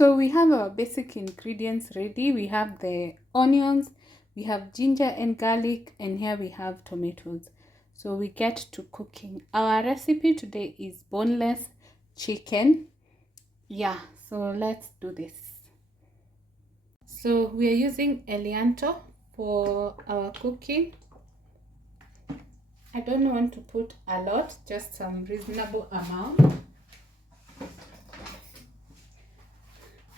So we have our basic ingredients ready. We have the onions, we have ginger and garlic, and here we have tomatoes. So we get to cooking. Our recipe today is boneless chicken. Yeah, so let's do this. So we are using Elianto for our cooking. I don't want to put a lot, just some reasonable amount.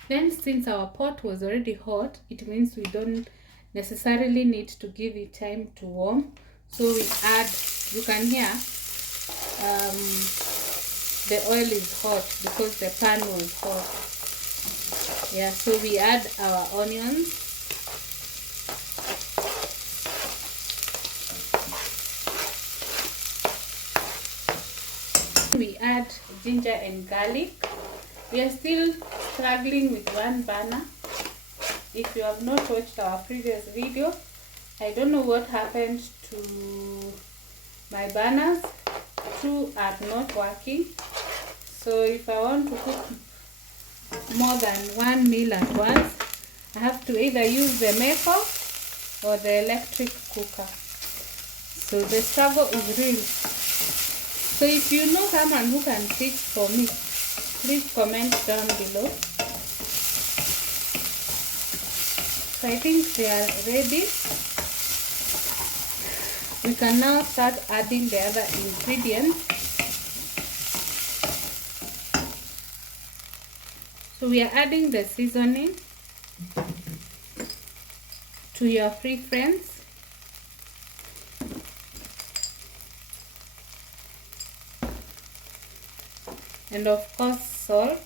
Then since our pot was already hot, it means we don't necessarily need to give it time to warm. So we add, you can hear the oil is hot because the pan was hot. Yeah, so we add our onions. We add ginger and garlic. We are still struggling with one burner. If you have not watched our previous video, I don't know what happened to my burners. Two are not working. So if I want to cook more than one meal at once, I have to either use the Meko or the electric cooker. So the struggle is real. So if you know someone who can fix for me, please comment down below. So I think they are ready. We can now start adding the other ingredients. So we are adding the seasoning to your preference. And of course salt.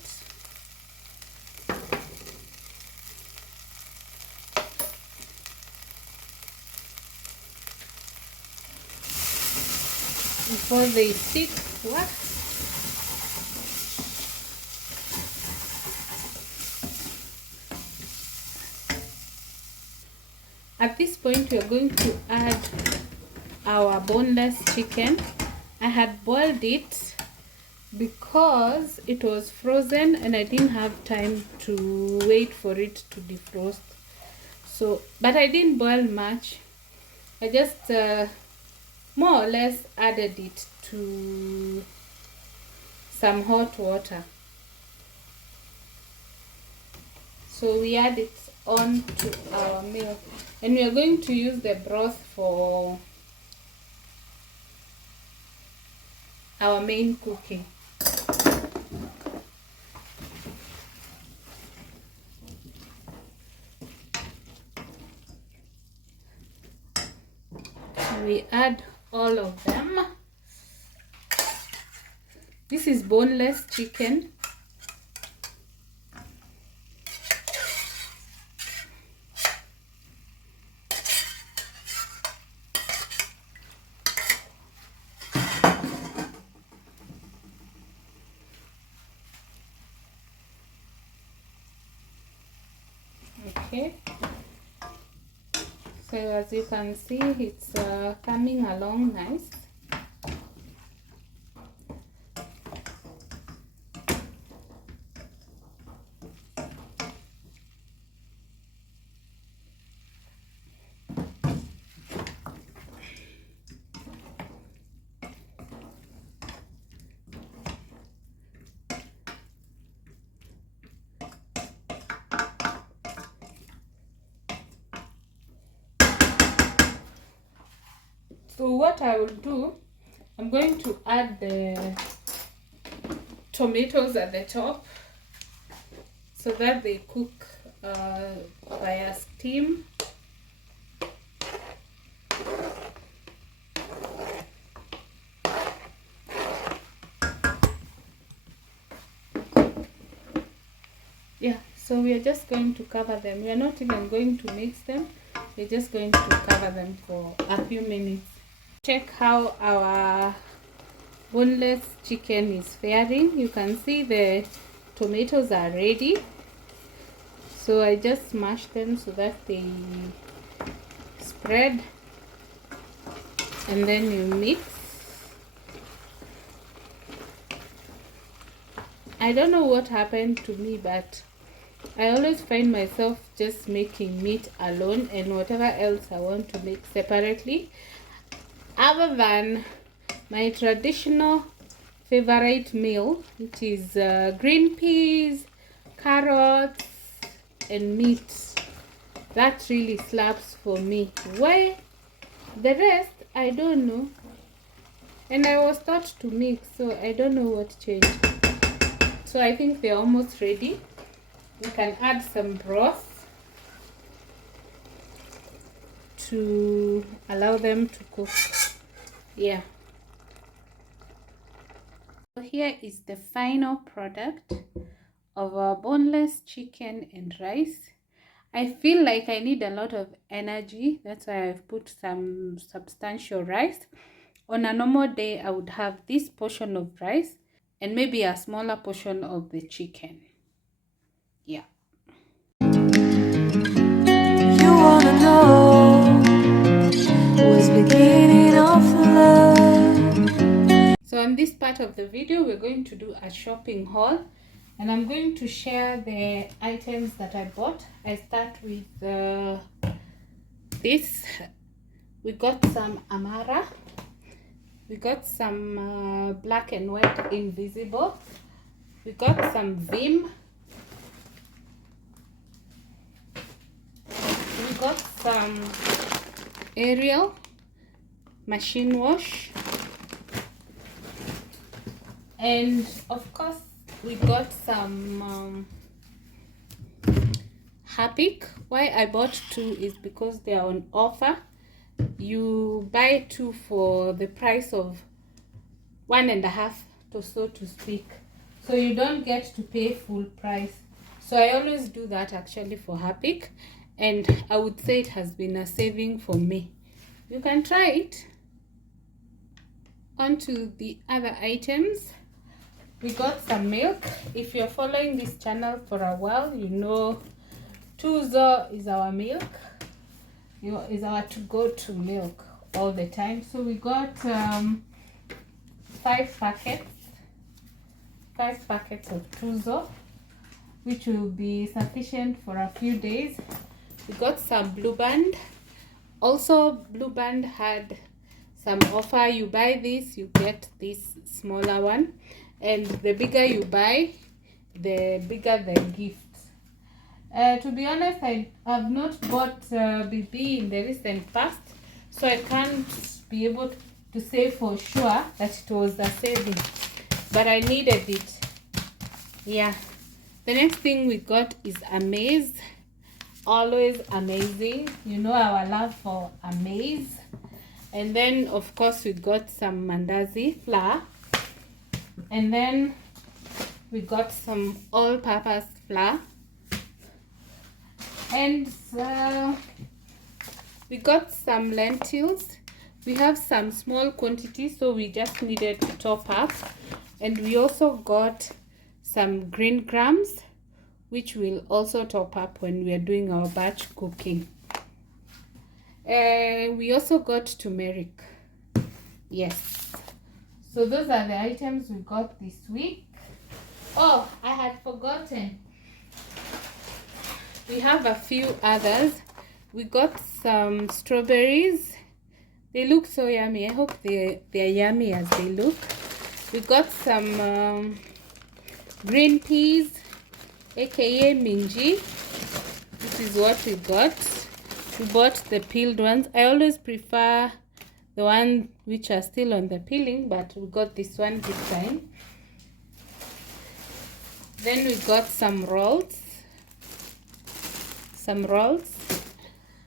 Before they stick, what? At this point we are going to add our boneless chicken. I had boiled it because it was frozen and I didn't have time to wait for it to defrost. So, but I didn't boil much. I just more or less added it to some hot water. So we add it on to our meal, and we are going to use the broth for our main cooking. We add all of them. This is boneless chicken. Okay. So as you can see, it's coming along nice. So what I will do, I'm going to add the tomatoes at the top so that they cook via steam. Yeah, so we are just going to cover them. We are not even going to mix them. We're just going to cover them for a few minutes. Check how our boneless chicken is faring. You can see the tomatoes are ready. So I just smash them so that they spread, and then you mix. I don't know what happened to me, but I always find myself just making meat alone and whatever else I want to make separately, other than my traditional favorite meal, which is green peas, carrots, and meat. That really slaps for me. Why the rest, I don't know. And I was taught to mix, so I don't know what changed. So I think they're almost ready. We can add some broth to allow them to cook. Yeah. So here is the final product of our boneless chicken and rice. I feel like I need a lot of energy. That's why I've put some substantial rice. On a normal day, I would have this portion of rice and maybe a smaller portion of the chicken. Yeah. You wanna know what's beginning of love. So on this part of the video, we're going to do a shopping haul, and I'm going to share the items that I bought. I start with this. We got some Amara. We got some black and white invisible. We got some Vim. We got some Ariel machine wash. And of course, we got some Harpic. Why I bought two is because they are on offer. You buy two for the price of 1.5 or so, to speak. So you don't get to pay full price. So I always do that actually for Harpic, and I would say it has been a saving for me. You can try it. On to the other items. We got some milk. If you're following this channel for a while, you know Tuzo is our milk. Is our to-go-to milk all the time. So we got 5 packets of Tuzo, which will be sufficient for a few days. We got some Blue Band. Also, Blue Band had some offer. You buy this, you get this smaller one, and the bigger you buy, the bigger the gift. To be honest, I have not bought BB in the recent past, so I can't be able to say for sure that it was a saving, but I needed it. Yeah. The next thing we got is Amaze. Always amazing. You know our love for Amaze. And then of course we got some mandazi flour, and then we got some all-purpose flour, and we got some lentils. We have some small quantities, so we just needed to top up. And we also got some green grams, which will also top up when we are doing our batch cooking. We also got turmeric. Yes. So those are the items we got this week. Oh, I had forgotten. We have a few others. We got some strawberries. They look so yummy. I hope they're yummy as they look. We got some green peas, aka minji. This is what we got. We bought the peeled ones. I always prefer the ones which are still on the peeling, but we got this one this time. Then we got some rolls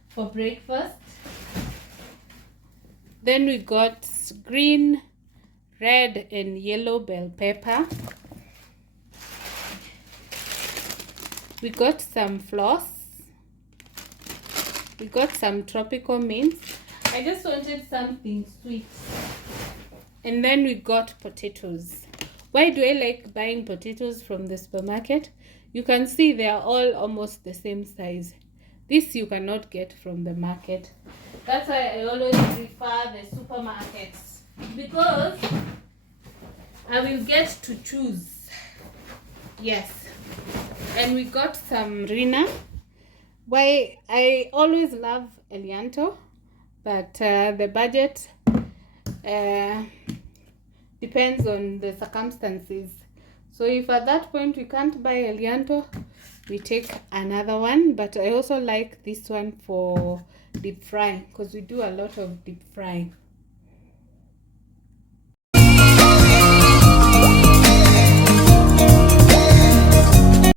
for breakfast. Then we got green, red, and yellow bell pepper. We got some floss. We got some tropical mints. I just wanted something sweet. And then we got potatoes. Why do I like buying potatoes from the supermarket? You can see they are all almost the same size. This you cannot get from the market. That's why I always prefer the supermarkets, because I will get to choose. Yes. And we got some Rina. Why, I always love Elianto, but the budget depends on the circumstances. So if at that point we can't buy Elianto, we take another one. But I also like this one for deep frying, because we do a lot of deep frying.